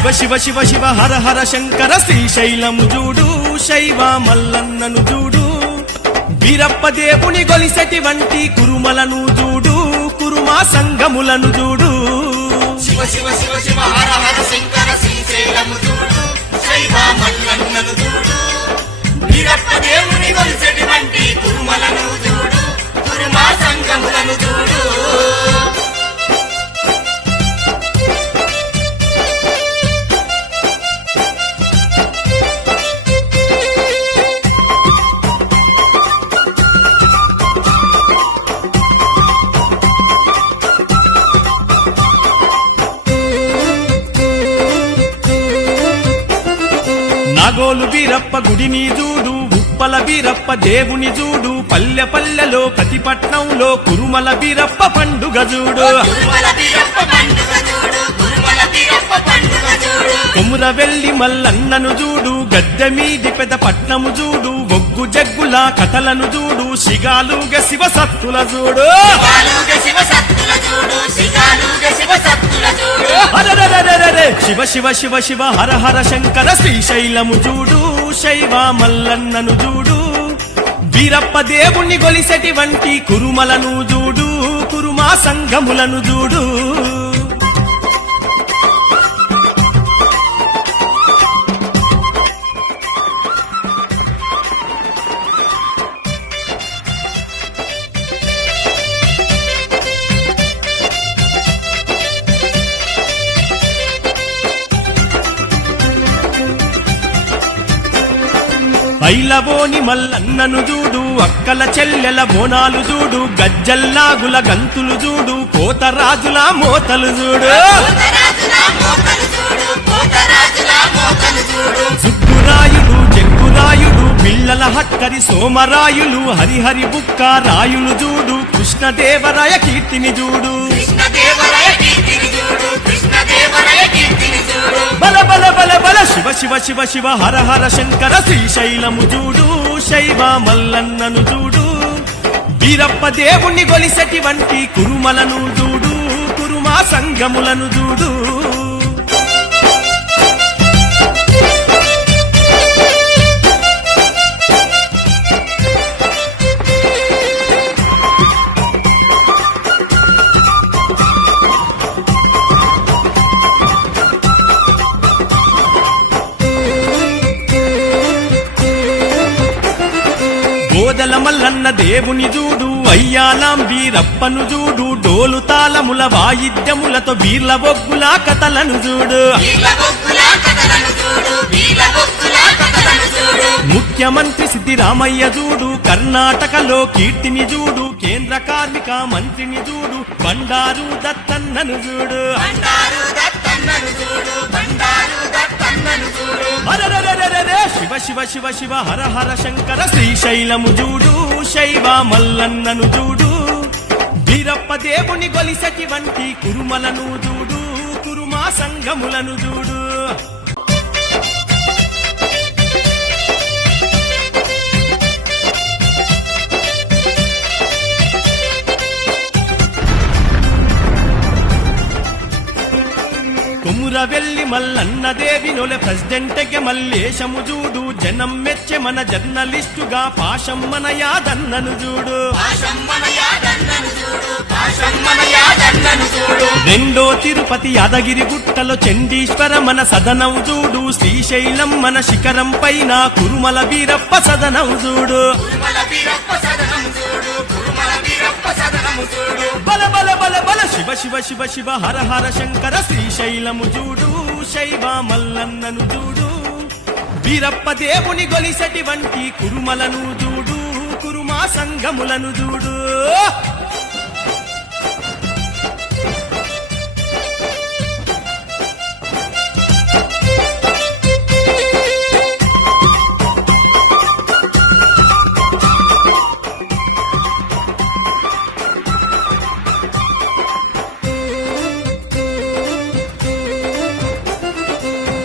శివ శివ శివ శివ హర హర శంకర శ్రీశైలము చూడు శైవ మల్లన్నను చూడు వీరప్ప దేవుని గొలిసెటి వంటి కురుమలను చూడు కురుమా సంగములను చూడు శివ శివ శివ శివ హర హర శంకర శ్రీశైలము చూడు శైవ మల్లన్నను చూడు వీరప్ప దేవుని గొలిసెటువంటి కురుమలను చూడు కురుమా సంగములను చూడు నాగోలు వీరప్ప గుడిని చూడు ఉప్పల వీరప్ప దేవుని చూడు పల్లె పల్లెలో ప్రతి పట్నంలో కురుమల వీరప్ప పండుగ చూడు కురుమల వీరప్ప పండుగ చూడు కురుమల వీరప్ప పండుగ చూడు కొముర వెల్లి మల్లన్నను చూడు గద్దె మీది పెద్ద పట్నము చూడు ఒగ్గు జగ్గుల కథలను చూడు శిగాలుగ శివ సత్తుల చూడు శివాలుగ శివ సత్తుల చూడు శిగాలుగ శివ సత్తుల చూడు అరెరెరెరెరె. శివ శివ శివ శివ హర హర శంకర శ్రీశైలము చూడు శైవ మల్లన్నను చూడు వీరప్ప దేవుణ్ణి గొలిసెటి వంటి కురుమలను చూడు కురుమా సంగములను చూడు ఐలబోని మల్లన్నను చూడు అక్కల చెల్లెల బోనాలు చూడు గజ్జల్లాగుల గంతులు చూడు కోతరాజుల మోతలు చూడు కోతరాజుల మోతలు చూడు కోతరాజుల మోతలు చూడు సుబ్బురాయుడు జగ్గురాయుడు పిల్లల హక్కరి సోమరాయులు హరిహరి బుక్క రాయులు చూడు కృష్ణదేవరాయ కీర్తిని చూడు కృష్ణదేవరాయ కీర్తిని చూడు కృష్ణదేవరాయ కీర్తిని చూడు బల బల బల బల శివ శివ శివ శివ హర హర శంకర శ్రీశైలము చూడు శైవ మల్లన్నను చూడు వీరప్ప దేవుణ్ణి గొలిసెటి వంటి కురుమలను చూడు కురుమా సంగములను చూడు గోదల మల్లన్న దేవుని చూడు అయ్యాలాం వీరప్పను చూడు డోలు తాళముల వాయిద్యములతో వీర్ల బొగ్గుల కథలను చూడు వీళ్ళ బొక్కుల కథలను చూడు వీళ్ళ బొక్కుల కథలను చూడు ముఖ్యమంత్రి సిద్ధిరామయ్య చూడు కర్ణాటకలో కీర్తిని చూడు కేంద్ర కార్మిక మంత్రిని చూడు బండారు దత్తన్నను చూడు బండారు దత్తన్నను చూడు బండారు దత్తన్నను చూడు అరెరెరెరెరె. శివ శివ శివ శివ హర హర శంకర శ్రీశైలము చూడు శైవ మల్లన్నను చూడు వీరప్ప దేవుని గొలిసెటి వంటి కురుమలను చూడు కురుమా సంగములను చూడు కొముర వెల్లి మల్లన్న దేవి నొల ప్రెసిడెంట్ಗೆ మల్లేశము చూడు జనం మెచ్చే మన జర్నలిస్టుగా పాశం మన యాదన్నను చూడు పాశమ్మన యాదన్నను చూడు పాశమ్మన యాదన్నను చూడు రెండో తిరుపతి యాదగిరి గుట్టలో చండీశ్వర మన సదనం చూడు శ్రీశైలం మన శిఖరం పైన కురుమల వీరప్ప సదనం చూడు కురుమల వీరప్ప సదనం చూడు కురుమల వీరప్ప సదనం చూడు బల బల బల బల శివ శివ శివ శివ హర హర శంకర శ్రీశైలము చూడు శైవ మల్లన్నను చూడు వీరప్ప దేవుని గొలిసెటి వంటి కురుమలను చూడు కురుమా సంగములను చూడు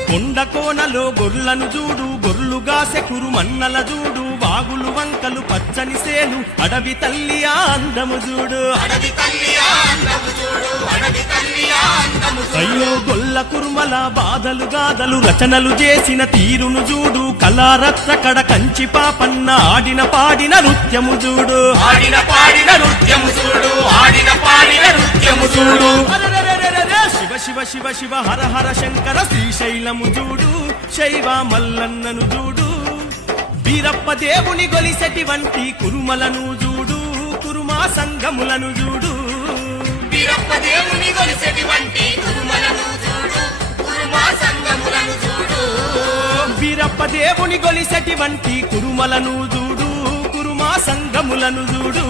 కొండ కోనలో గొర్లను చూడు గొర్లుగాసె కురుమన్నల చూడు వాగులు వంకలు పచ్చని సేను అడవి తల్లి ఆ అందము చూడు అడవి తల్లి ఆ అందము చూడు అడవి తల్లి ఆ అందము చూడు అయ్యో గొల్ల కుర్మల బాధలు గాథలు రచనలు చేసిన తీరును చూడు కళారత్న కడ కంచి పాపన్న ఆడిన పాడిన నృత్యము చూడు ఆడిన పాడిన నృత్యము చూడు ఆడిన పాడిన నృత్యము చూడు అరెరెరెరెరెరె, శివ శివ శివ శివ హర హర శంకర శ్రీశైలము చూడు శైవ మల్లన్నను చూడు వీరప్ప దేవుని గొలిసెటి వంటి కురుమలను చూడు కురుమా సంగములను చూడు వీరప్ప దేవుని గొలిసెటి వంటి కురుమలను చూడు కురుమా సంగములను చూడు వీరప్ప దేవుని గొలిసెటి వంటి కురుమలను చూడు కురుమా సంగములను చూడు